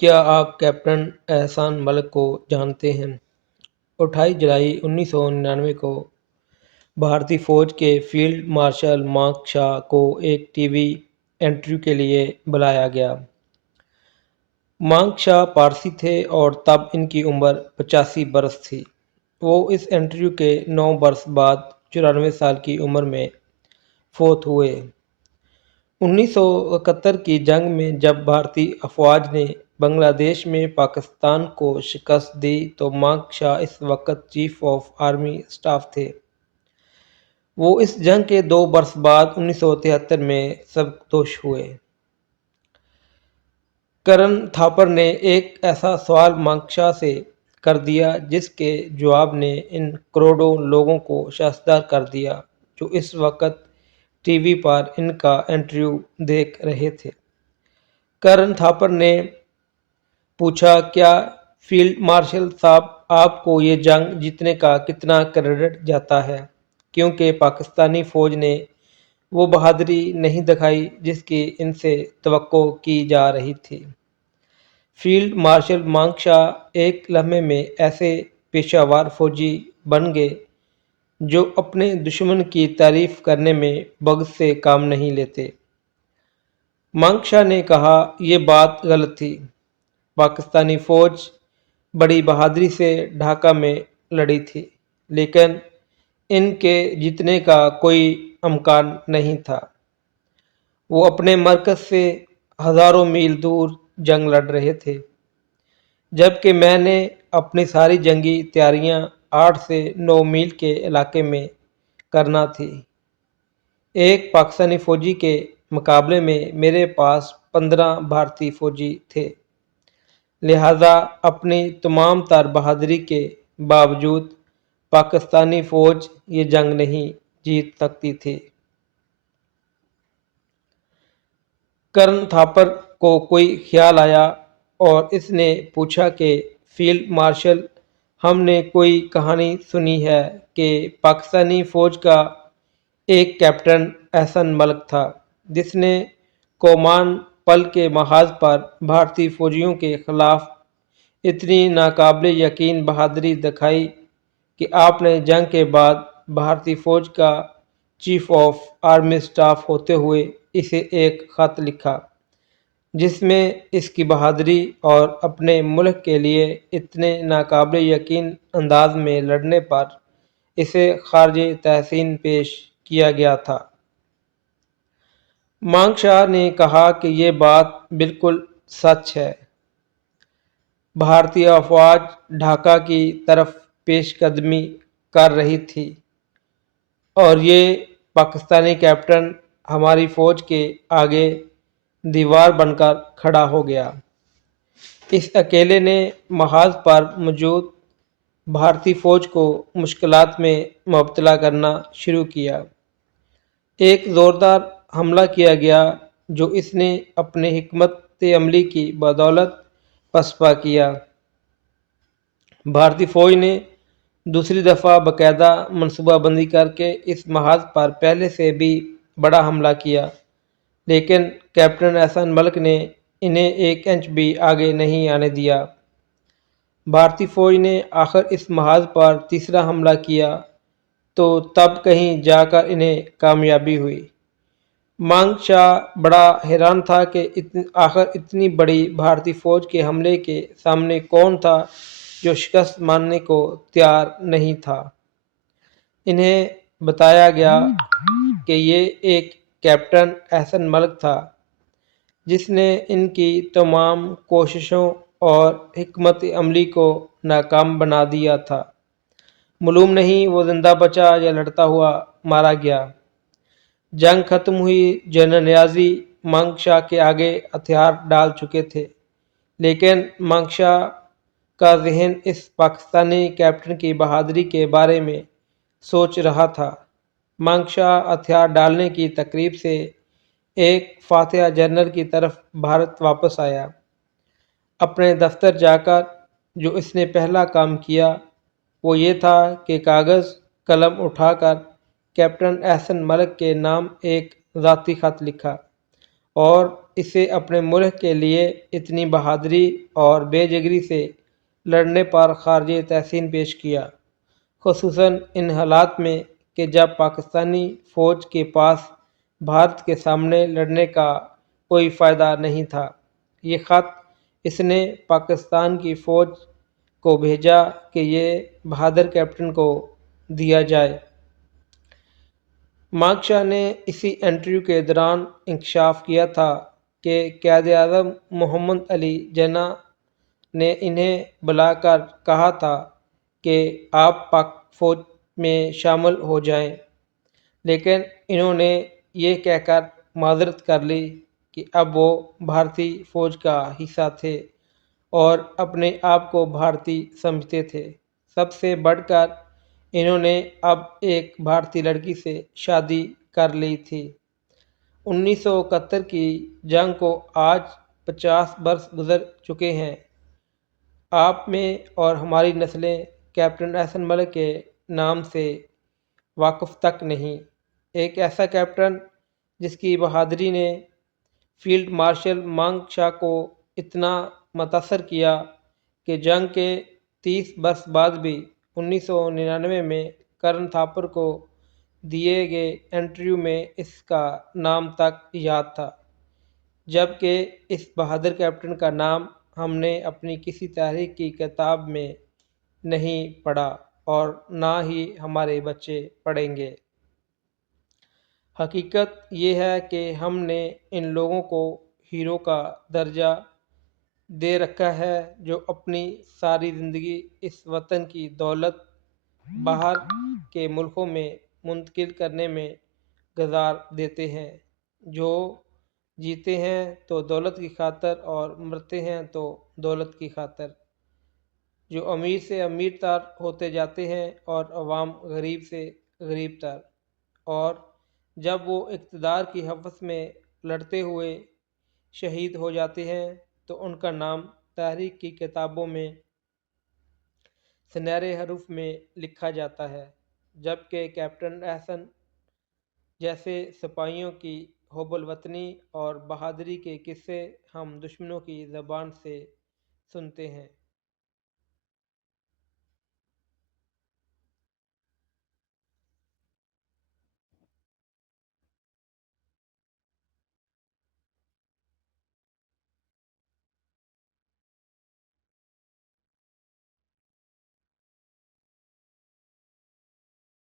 کیا آپ کیپٹن احسان ملک کو جانتے ہیں؟ 28 جولائی 1999 کو بھارتی فوج کے فیلڈ مارشل مانک شا کو ایک ٹی وی انٹرویو کے لیے بلایا گیا۔ مانک شا پارسی تھے اور تب ان کی عمر 85 برس تھی۔ وہ اس انٹرویو کے 9 برس بعد 94 سال کی عمر میں فوت ہوئے۔ 1971 کی جنگ میں جب بھارتی افواج نے بنگلہ دیش میں پاکستان کو شکست دی تو مانک شا اس وقت چیف آف آرمی اسٹاف تھے۔ وہ اس جنگ کے 2 برس بعد 1973 میں سبکدوش ہوئے۔ کرن تھاپر نے ایک ایسا سوال مانک شا سے کر دیا جس کے جواب نے ان کروڑوں لوگوں کو شرمسار کر دیا جو اس وقت ٹی وی پر ان کا انٹرویو دیکھ رہے تھے۔ کرن تھاپر نے پوچھا، کیا فیلڈ مارشل صاحب آپ کو یہ جنگ جیتنے کا کتنا کریڈٹ جاتا ہے؟ کیونکہ پاکستانی فوج نے وہ بہادری نہیں دکھائی جس کی ان سے توقع کی جا رہی تھی۔ فیلڈ مارشل مانک شا ایک لمحے میں ایسے پیشہ ور فوجی بن گئے جو اپنے دشمن کی تعریف کرنے میں بغض سے کام نہیں لیتے۔ مانک شا نے کہا، یہ بات غلط تھی۔ پاکستانی فوج بڑی بہادری سے ڈھاکہ میں لڑی تھی، لیکن ان کے جیتنے کا کوئی امکان نہیں تھا۔ وہ اپنے مرکز سے ہزاروں میل دور جنگ لڑ رہے تھے، جبکہ میں نے اپنی ساری جنگی تیاریاں 8 سے 9 میل کے علاقے میں کرنا تھی۔ ایک پاکستانی فوجی کے مقابلے میں میرے پاس 15 بھارتی فوجی تھے، لہذا اپنی تمام تر بہادری کے باوجود پاکستانی فوج یہ جنگ نہیں جیت سکتی تھی۔ کرن تھاپر کو کوئی خیال آیا اور اس نے پوچھا کہ فیلڈ مارشل، ہم نے کوئی کہانی سنی ہے کہ پاکستانی فوج کا ایک کیپٹن احسان ملک تھا جس نے کومان پل کے محاذ پر بھارتی فوجیوں کے خلاف اتنی ناقابل یقین بہادری دکھائی کہ آپ نے جنگ کے بعد بھارتی فوج کا چیف آف آرمی اسٹاف ہوتے ہوئے اسے ایک خط لکھا جس میں اس کی بہادری اور اپنے ملک کے لیے اتنے ناقابل یقین انداز میں لڑنے پر اسے خراج تحسین پیش کیا گیا تھا۔ مانک شا نے کہا کہ یہ بات بالکل سچ ہے۔ بھارتی افواج ڈھاکہ کی طرف پیش قدمی کر رہی تھی اور یہ پاکستانی کیپٹن ہماری فوج کے آگے دیوار بن کر کھڑا ہو گیا۔ اس اکیلے نے محاذ پر موجود بھارتی فوج کو مشکلات میں مبتلا کرنا شروع کیا۔ ایک زوردار حملہ کیا گیا جو اس نے اپنی حکمت عملی کی بدولت پسپا کیا۔ بھارتی فوج نے دوسری دفعہ باقاعدہ منصوبہ بندی کر کے اس محاذ پر پہلے سے بھی بڑا حملہ کیا، لیکن کیپٹن احسان ملک نے انہیں 1 انچ بھی آگے نہیں آنے دیا۔ بھارتی فوج نے آخر اس محاذ پر تیسرا حملہ کیا تو تب کہیں جا کر انہیں کامیابی ہوئی۔ مانک شا بڑا حیران تھا کہ آخر اتنی بڑی بھارتی فوج کے حملے کے سامنے کون تھا جو شکست ماننے کو تیار نہیں تھا۔ انہیں بتایا گیا کہ یہ ایک کیپٹن احسان ملک تھا جس نے ان کی تمام کوششوں اور حکمت عملی کو ناکام بنا دیا تھا۔ معلوم نہیں وہ زندہ بچا یا لڑتا ہوا مارا گیا۔ جنگ ختم ہوئی۔ جنرل نیازی مانک شا کے آگے ہتھیار ڈال چکے تھے، لیکن مانک شا کا ذہن اس پاکستانی کیپٹن کی بہادری کے بارے میں سوچ رہا تھا۔ مانک شا ہتھیار ڈالنے کی تقریب سے ایک فاتح جنرل کی طرح بھارت واپس آیا۔ اپنے دفتر جا کر جو اس نے پہلا کام کیا وہ یہ تھا کہ کاغذ قلم اٹھا کر کیپٹن احسان ملک کے نام ایک ذاتی خط لکھا اور اسے اپنے ملک کے لیے اتنی بہادری اور بے جگری سے لڑنے پر خراج تحسین پیش کیا، خصوصاً ان حالات میں کہ جب پاکستانی فوج کے پاس بھارت کے سامنے لڑنے کا کوئی فائدہ نہیں تھا۔ یہ خط اس نے پاکستان کی فوج کو بھیجا کہ یہ بہادر کیپٹن کو دیا جائے۔ مانیک شاہ نے اسی انٹرویو کے دوران انکشاف کیا تھا کہ قائد اعظم محمد علی جناح نے انہیں بلا کر کہا تھا کہ آپ پاک فوج میں شامل ہو جائیں، لیکن انہوں نے یہ کہہ کر معذرت کر لی کہ اب وہ بھارتی فوج کا حصہ تھے اور اپنے آپ کو بھارتی سمجھتے تھے۔ سب سے بڑھ کر انہوں نے اب ایک بھارتی لڑکی سے شادی کر لی تھی۔ 1971 کی جنگ کو آج 50 برس گزر چکے ہیں۔ آپ میں اور ہماری نسلیں کیپٹن احسن ملک کے نام سے واقف تک نہیں۔ ایک ایسا کیپٹن جس کی بہادری نے فیلڈ مارشل مانیک شاہ کو اتنا متاثر کیا کہ جنگ کے 30 برس بعد بھی 1999 میں کرن تھاپر کو دیے گئے انٹرویو میں اس کا نام تک یاد تھا، جبکہ اس بہادر کیپٹن کا نام ہم نے اپنی کسی تاریخ کی کتاب میں نہیں پڑھا اور نہ ہی ہمارے بچے پڑھیں گے۔ حقیقت یہ ہے کہ ہم نے ان لوگوں کو ہیرو کا درجہ دے رکھا ہے جو اپنی ساری زندگی اس وطن کی دولت باہر کے ملکوں میں منتقل کرنے میں گزار دیتے ہیں، جو جیتے ہیں تو دولت کی خاطر اور مرتے ہیں تو دولت کی خاطر، جو امیر سے امیر تر ہوتے جاتے ہیں اور عوام غریب سے غریب تر، اور جب وہ اقتدار کی ہوس میں لڑتے ہوئے شہید ہو جاتے ہیں تو ان کا نام تاریخ کی کتابوں میں سنہرے حروف میں لکھا جاتا ہے، جبکہ کیپٹن احسن جیسے سپاہیوں کی حب الوطنی اور بہادری کے قصے ہم دشمنوں کی زبان سے سنتے ہیں۔